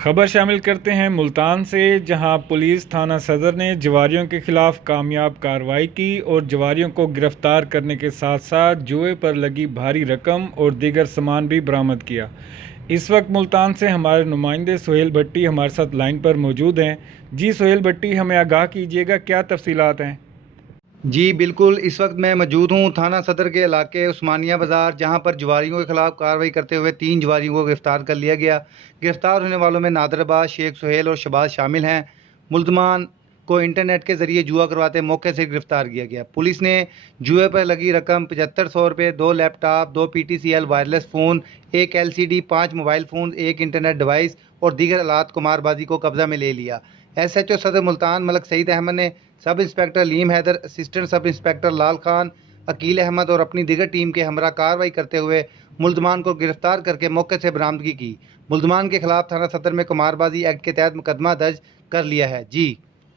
خبر شامل کرتے ہیں ملتان سے، جہاں پولیس تھانہ صدر نے جواریوں کے خلاف کامیاب کارروائی کی اور جواریوں کو گرفتار کرنے کے ساتھ ساتھ جوئے پر لگی بھاری رقم اور دیگر سامان بھی برآمد کیا۔ اس وقت ملتان سے ہمارے نمائندے سہیل بھٹی ہمارے ساتھ لائن پر موجود ہیں۔ جی سہیل بھٹی، ہمیں آگاہ کیجیے گا، کیا تفصیلات ہیں؟ جی بالکل، اس وقت میں موجود ہوں تھانہ صدر کے علاقے عثمانیہ بازار، جہاں پر جواریوں کے خلاف کارروائی کرتے ہوئے 3 جواریوں کو گرفتار کر لیا گیا۔ گرفتار ہونے والوں میں نادر عباس، شیخ سہیل اور شباز شامل ہیں۔ ملزمان کو انٹرنیٹ کے ذریعے جوا کرواتے موقع سے گرفتار کیا گیا۔ پولیس نے جوئے پر لگی رقم 7500 روپے، 2 laptop, 2 PTCL wireless phone, 1 LCD، 5 mobile phone, 1 internet device اور دیگر آلات قمار بازی کو قبضہ میں لے لیا۔ SHO صدر ملتان ملک سعید احمد نے سب انسپکٹر علیم حیدر، اسسٹنٹ سب انسپکٹر لال خان، عقیل احمد اور اپنی دیگر ٹیم کے ہمراہ کارروائی کرتے ہوئے ملزمان کو گرفتار کر کے موقع سے برآمدگی کی۔ ملزمان کے خلاف تھانہ صدر میں قمار بازی ایکٹ کے تحت مقدمہ درج کر لیا ہے۔ جی